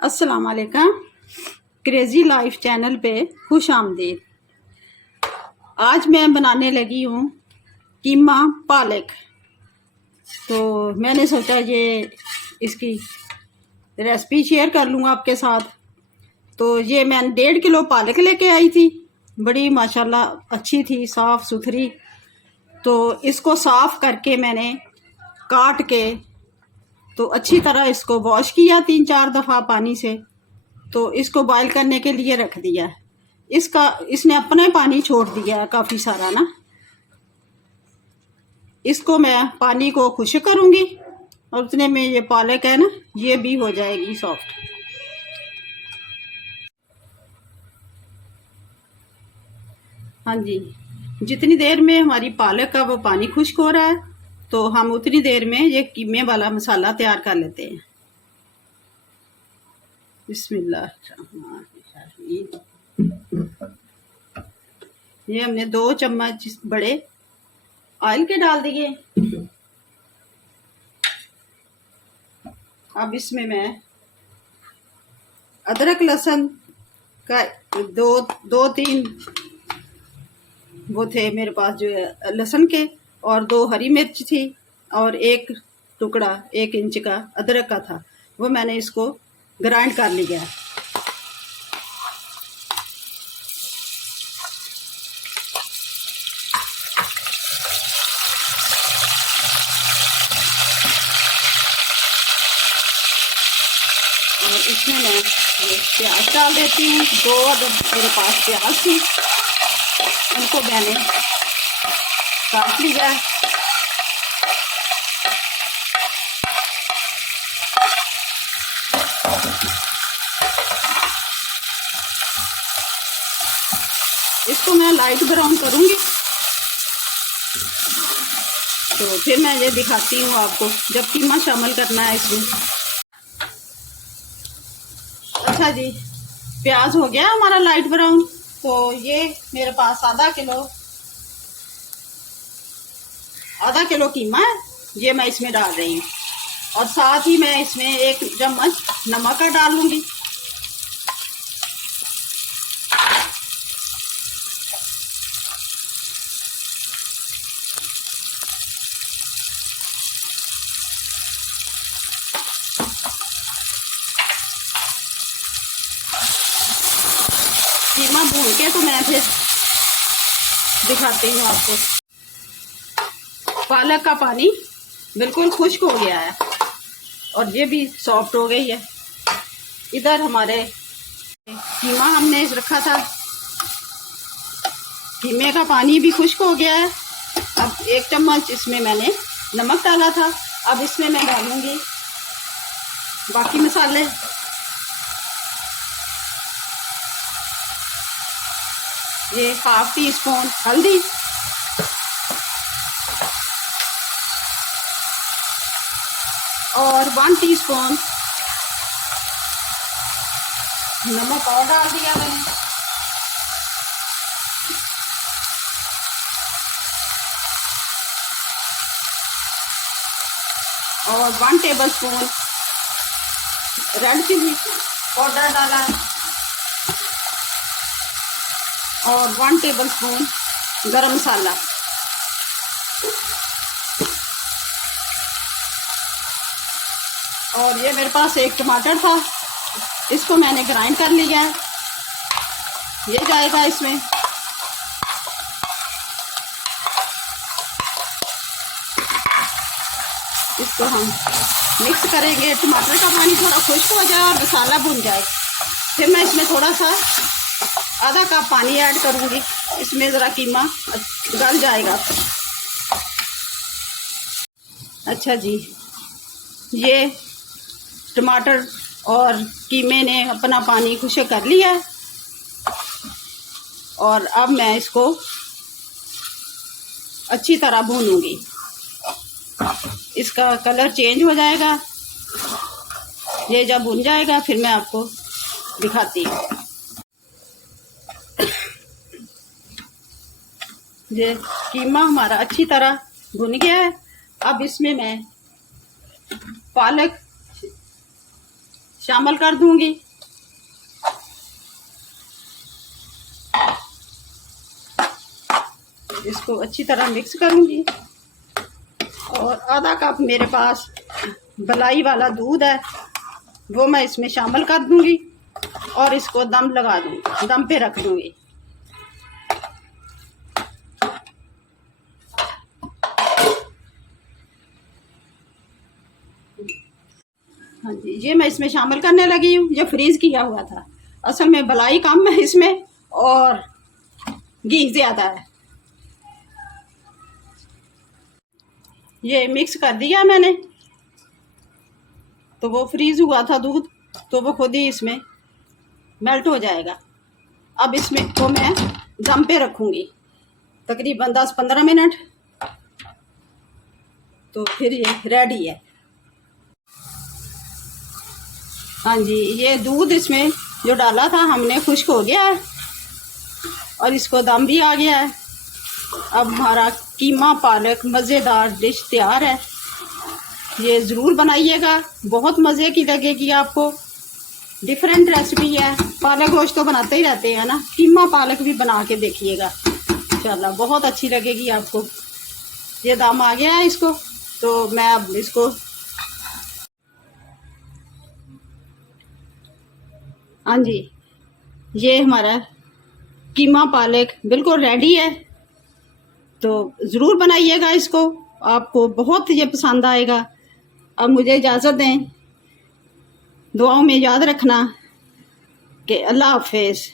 अस्सलाम वालेकुम। Crazy life channel पे खुश आमदीद। आज मैं बनाने लगी हूँ कीमा पालक। तो मैंने सोचा ये इसकी रेसिपी शेयर कर लूँ आपके साथ। तो ये मैंने 1.5 किलो पालक लेके आई थी। बड़ी माशाल्लाह अच्छी थी, साफ़ सुथरी। तो इसको साफ़ करके मैंने काट के तो अच्छी तरह इसको वॉश किया 3-4 दफ़ा पानी से। तो इसको बॉईल करने के लिए रख दिया। इसने अपना पानी छोड़ दिया है काफ़ी सारा ना। इसको मैं पानी को खुश्क करूँगी और उतने में ये पालक है ना, ये भी हो जाएगी सॉफ्ट। हाँ जी, जितनी देर में हमारी पालक का वो पानी खुश्क हो रहा है तो हम उतनी देर में ये कीमे वाला मसाला तैयार कर लेते हैं। बिस्मिल्लाह। ये हमने 2 चम्मच बड़े ऑयल के डाल दिए। अब इसमें मैं अदरक लहसुन का दो तीन वो थे मेरे पास जो है लहसुन के, और 2 हरी मिर्च थी और 1 टुकड़ा 1 इंच का अदरक का था। वो मैंने इसको ग्राइंड कर लिया है। और इसमें मैं ये प्याज डाल देती हूँ। 2 अदद मेरे पास प्याज थी, उनको मैंने काट लिया। इसको मैं लाइट ब्राउन करूँगी तो फिर मैं ये दिखाती हूँ आपको जब कीमा शामिल करना है इसमें। अच्छा जी, प्याज हो गया हमारा लाइट ब्राउन। तो ये मेरे पास आधा किलो कीमा है, ये मैं इसमें डाल रही हूँ। और साथ ही मैं इसमें 1 चम्मच नमक का डाल लूँगी। कीमा भून के तो मैं फिर दिखाती हूँ आपको। पालक का पानी बिल्कुल खुश्क हो गया है और ये भी सॉफ्ट हो गई है। इधर हमारे कीमा हमने रखा था, कीमे का पानी भी खुश्क हो गया है। अब 1 चम्मच इसमें मैंने नमक डाला था। अब इसमें मैं डालूंगी बाकी मसाले। ये 1/2 टीस्पून हल्दी और 1 टीस्पून नमक और डाल दिया मैंने। और 1 टेबलस्पून रेड चिली पाउडर डाला है और 1 टेबलस्पून गरम मसाला। और ये मेरे पास 1 टमाटर था, इसको मैंने ग्राइंड कर लिया है, ये जाएगा इसमें। इसको हम मिक्स करेंगे। टमाटर का पानी थोड़ा खुश्क हो जाए और मसाला भुन जाए, फिर मैं इसमें थोड़ा सा आधा कप पानी ऐड करूँगी। इसमें ज़रा कीमा गल जाएगा। अच्छा जी, ये टमाटर और कीमे ने अपना पानी खुश्क कर लिया है और अब मैं इसको अच्छी तरह भूनूंगी। इसका कलर चेंज हो जाएगा। ये जब भुन जाएगा फिर मैं आपको दिखाती हूँ। ये कीमा हमारा अच्छी तरह भुन गया है। अब इसमें मैं पालक शामिल कर दूंगी। इसको अच्छी तरह मिक्स करूंगी और आधा कप मेरे पास मलाई वाला दूध है वो मैं इसमें शामिल कर दूंगी और इसको दम लगा दूंगी, दम पे रख दूंगी। हाँ जी, ये मैं इसमें शामिल करने लगी हूँ। ये फ्रीज किया हुआ था, असल में मलाई कम है इसमें और घी ज़्यादा है। ये मिक्स कर दिया मैंने, तो वो फ्रीज हुआ था दूध, तो वो खुद ही इसमें मेल्ट हो जाएगा। अब इसमें को मैं दम पे रखूँगी तकरीबन 10-15 मिनट, तो फिर ये रेडी है। हाँ जी, ये दूध इसमें जो डाला था हमने खुश्क हो गया है और इसको दम भी आ गया है। अब हमारा कीमा पालक मज़ेदार डिश तैयार है। ये ज़रूर बनाइएगा, बहुत मज़े की लगेगी आपको। डिफरेंट रेसिपी है, पालक गोश्त तो बनाते ही रहते हैं ना, कीमा पालक भी बना के देखिएगा, इंशाल्लाह बहुत अच्छी लगेगी आपको। ये दम आ गया है इसको, तो मैं अब इसको, हाँ जी, ये हमारा कीमा पालक बिल्कुल रेडी है। तो ज़रूर बनाइएगा इसको, आपको बहुत ये पसंद आएगा। अब मुझे इजाज़त दें, दुआओं में याद रखना कि अल्लाह हाफ़िज़।